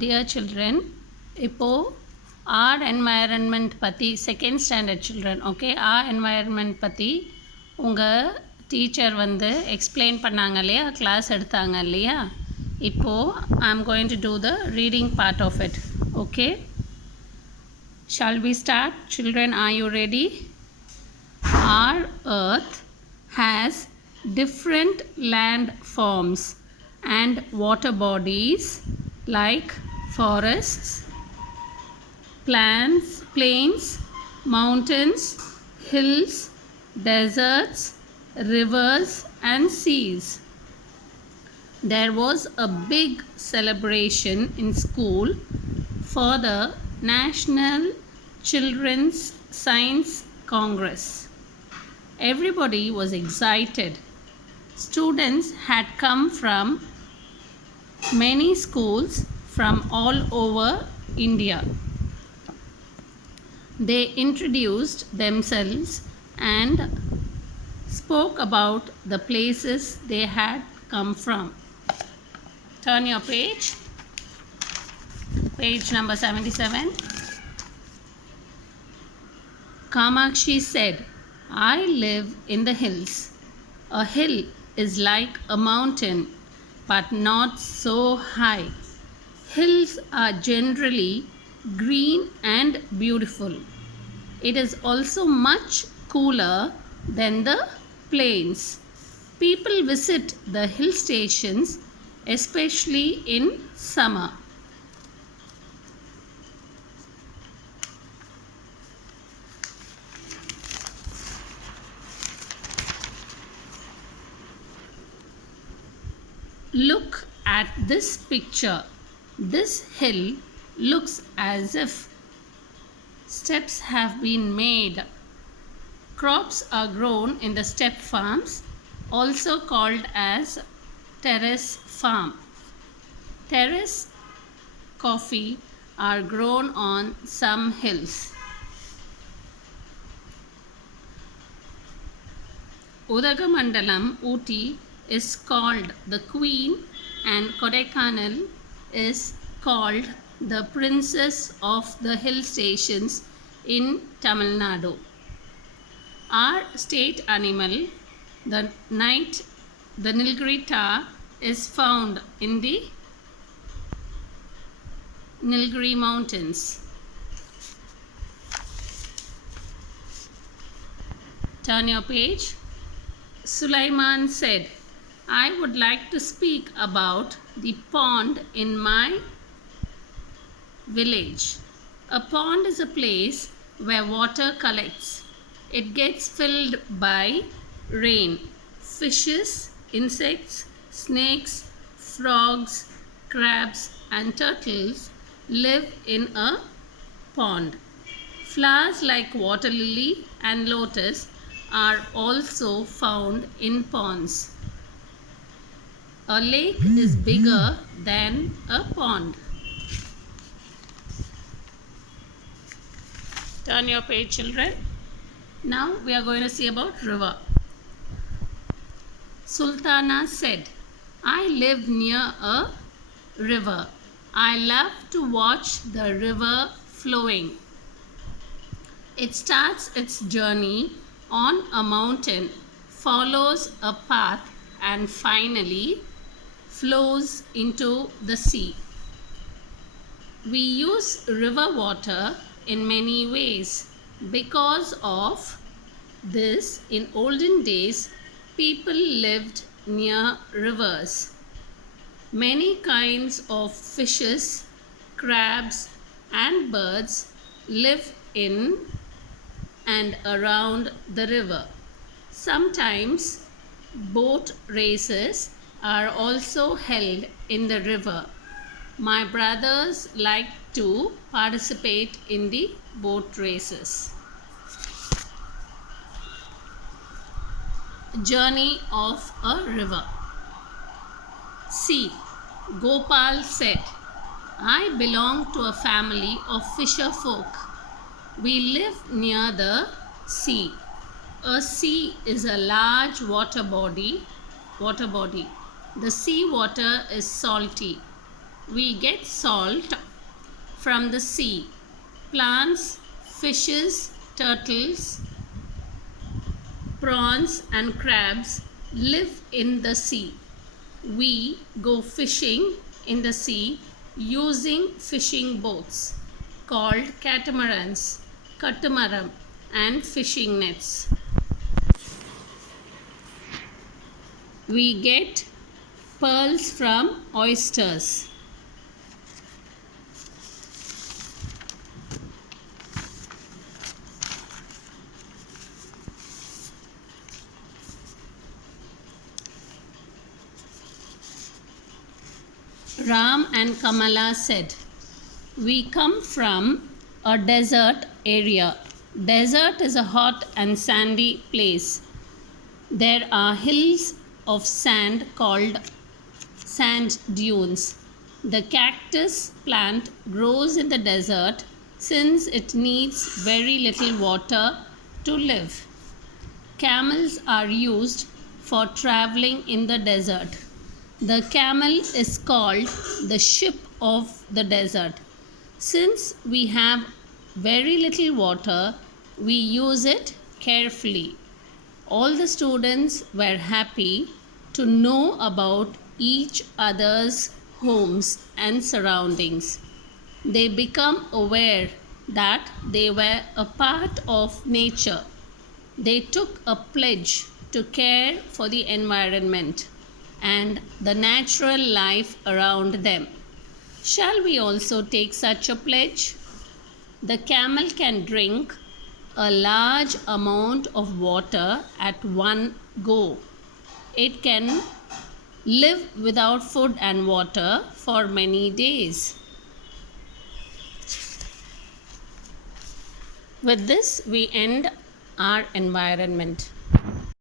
Dear children, இப்போ our environment பற்றி second standard children okay our environment பற்றி உங்கள் டீச்சர் வந்து எக்ஸ்பிளைன் பண்ணாங்க இல்லையா, கிளாஸ் எடுத்தாங்க இல்லையா. இப்போது ஐ am going to do the reading part of it. Okay, shall we start? Children, are you ready? Our earth has different land forms and water bodies like forests, plains, mountains, hills, deserts, rivers and seas. There was a big celebration in school for the National Children's Science Congress. Everybody was excited. Students had come from many schools from all over India. They introduced themselves and spoke about the places they had come from. Turn your page number 77. Kamakshi said, I live in the hills. A hill is like a mountain, but not so high. Hills are generally green and beautiful. It is also much cooler than the plains. People visit the hill stations, especially in summer. Look at this picture. This hill looks as if steps have been made. Crops are grown in the step farms, also called as terrace farm. Terrace coffee are grown on some hills. Udagamandalam, Ooty is called the Queen and Kodaikanal is called the Princess of the hill stations in Tamil Nadu. Our state animal, the Nilgiri tahr, is found in the Nilgiri mountains. Turn your page. Sulaiman said, I would like to speak about the pond in my village. A pond is a place where water collects. It gets filled by rain. Fishes, insects, snakes, frogs, crabs and turtles live in a pond. Flowers like water lily and lotus are also found in ponds. A lake is bigger than a pond. Turn your page, children. Now we are going to see about river. Sultana said, I live near a river. I love to watch the river flowing. It starts its journey on a mountain, follows a path and finally flows into the sea. We use river water in many ways. Because of this, in olden days, people lived near rivers. Many kinds of fishes, crabs and birds live in and around the river. Sometimes boat races are also held in the river. My brothers like to participate in the boat races. Journey of a river. See, Gopal said, I belong to a family of fisher folk. We live near the sea. A sea is a large water body. The sea water is salty. We get salt from the sea. Plants, fishes, turtles, prawns and crabs live in the sea. We go fishing in the sea using fishing boats called catamarans, katamaram, and fishing nets. We get pearls from oysters. Ram and Kamala said, "We come from a desert area. Desert is a hot and sandy place. There are hills of sand called sand dunes. The cactus plant grows in the desert since it needs very little water to live. Camels are used for traveling in the desert. The camel is called the ship of the desert. Since we have very little water, we use it carefully." All the students were happy to know about each other's homes and surroundings. They become aware that they were a part of nature. They took a pledge to care for the environment and the natural life around them. Shall we also take such a pledge? The camel can drink a large amount of water at one go. It can live without food and water for many days. With this, we end our environment.